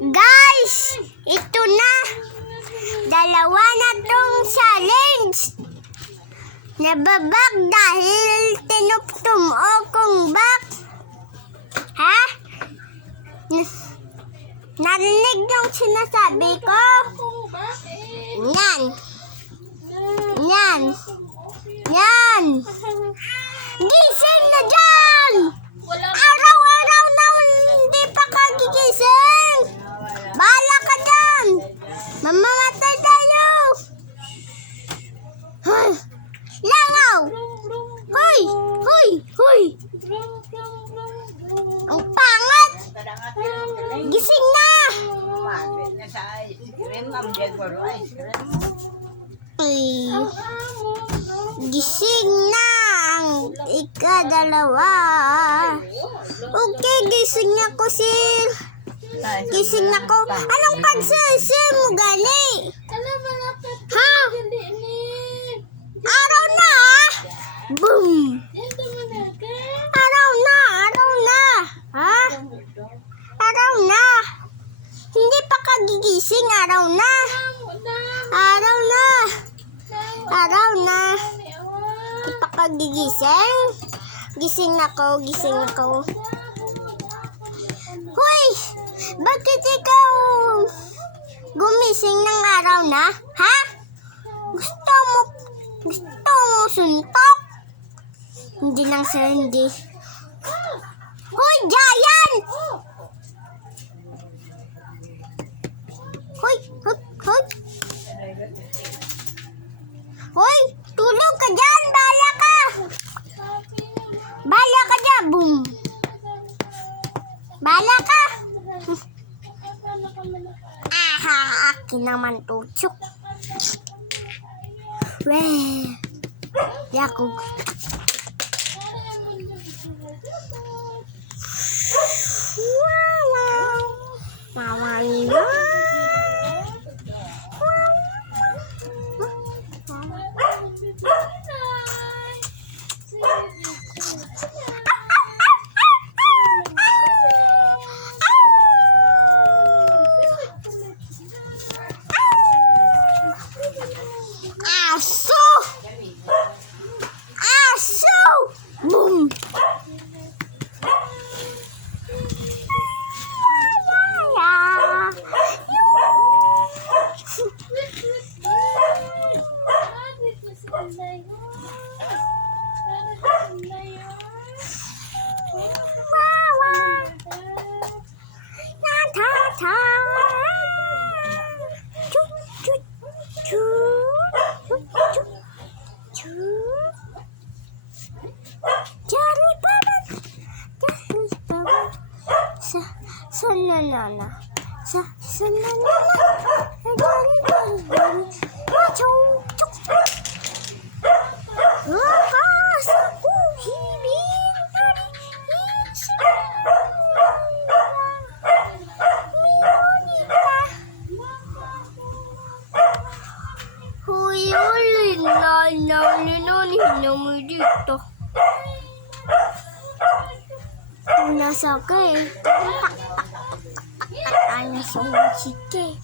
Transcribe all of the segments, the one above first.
Guys, ito na. Dalawa na tong challenge. Nababag dahil tinuptum o kung bak. Ha? Narinig yung sinasabi ko? Yan. Yan. Yan. Gising na dyan! Araw-araw na hindi pa kagigising! Bahala ka dyan! Mamamatay tayo! Hoy! Langaw! Hoy! Hoy! Hoy! Ang pangat! Gising na! Ay, gising na ang ikadalawa. Okay, gising ako, sir. Gising ako. Anong pagsasir mo gani? Ha? Araw na, ha? Boom! Araw na, araw na. Ha? Araw na. Hindi pa kagigising, araw na. Araw na. Araw na. Hindi pa kagigising. Gising ako, gising ako. Hoy! Bakit ikaw gumising ng araw na? Ha? Gusto mo suntok? Hindi lang sir, hindi. Hoy, Giant! Hoy, hoy, hoy. Hoy, tulog ka dyan! Bahala ka! Bahala ka dyan! Boom! Bahala ka! Aha! Akin naman tutsok. Weh! Yakog. Wow! Wow! Aso! Aso! Boom! Nasa kay ano sa musike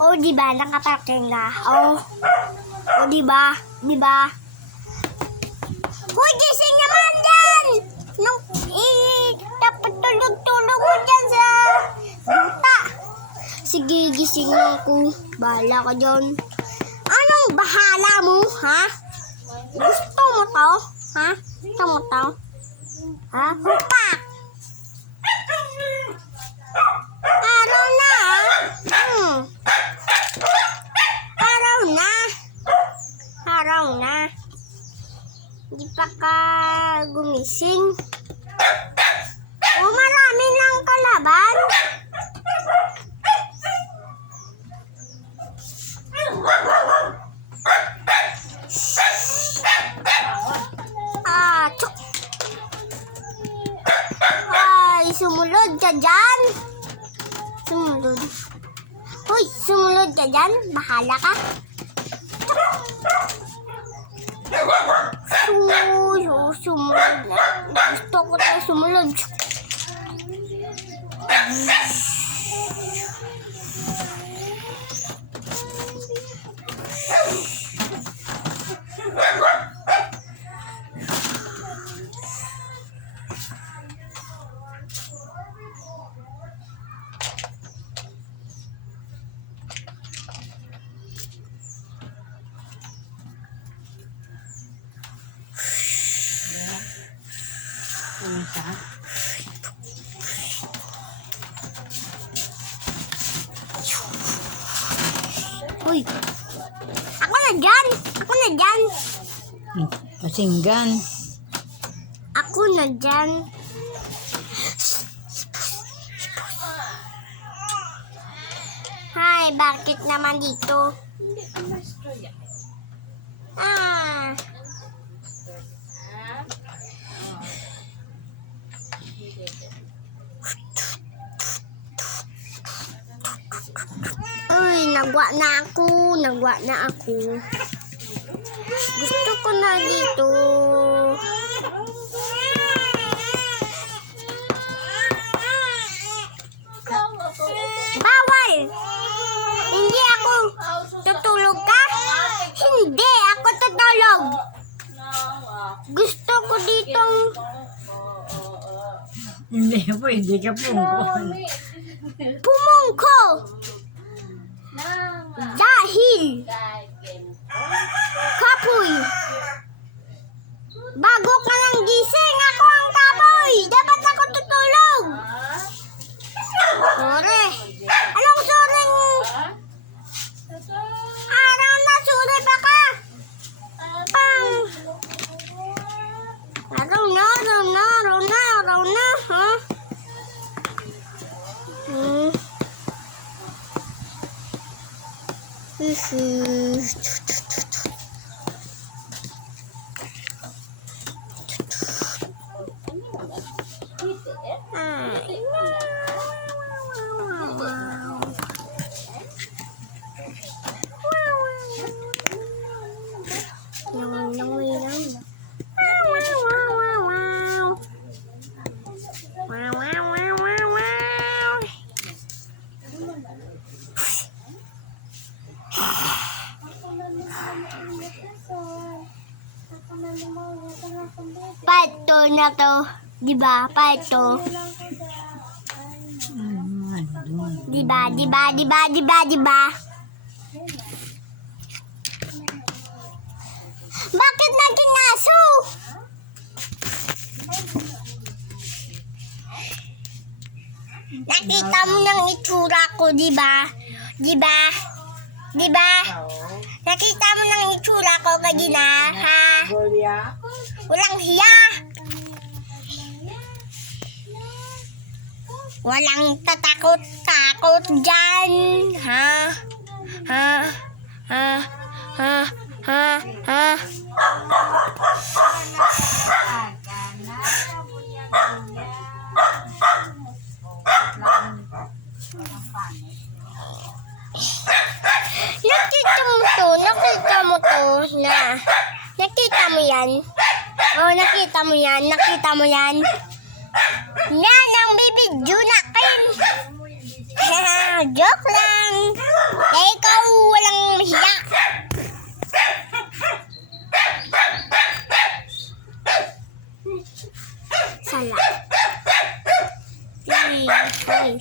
oh, diba nakaparking na? Oh, diba? Hoy, gising naman dyan! Dapat tulog-tulog mo dyan sa buta. Sige, gising ako. Bahala ka dyan. Anong bahala mo, ha? Gusto mo to? Ha? Gusto mo to? Ha? Hupak! Araw na, ha? Araw na. Araw na. Hindi pa ka gumising. O marami lang kalaban. sumunod ka dyan. Sumunod. Hoy, sumunod ka dyan. Bahala ka. Sumunod na. Gusto ko na sumunod. Uy, ako na dyan. Ako na dyan. Masinggan. Ako na dyan. Hi, bakit naman dito? Ah. Uy, nagwa na ako. Nagwa na ako. Gusto ko na dito. Bawal! Hindi ako tutulog ka? Hindi ako tutulog. Gusto ko ditong Hindi po, hindi ka pungkol. pumungko. Dahil kapoy. Bago ka lang gising, ako ang kapoy. Dapat ako tutulog. Sorry. Anong sorry? Araw na, sorry pa ka. Araw na, ha? Pato na to, di ba? Pato. Di ba? Bakit naging aso? Nakita mo ng itsura ko, di ba? Nakita mo ng itsura ko kanina, ha? Walang hiya. Walang tatakot dyan, ha? Nakita mo yan? Oh, nakita mo yan? Yan ang bibidyo natin. Joke lang. Ikaw walang mahiya. Sala. Hey.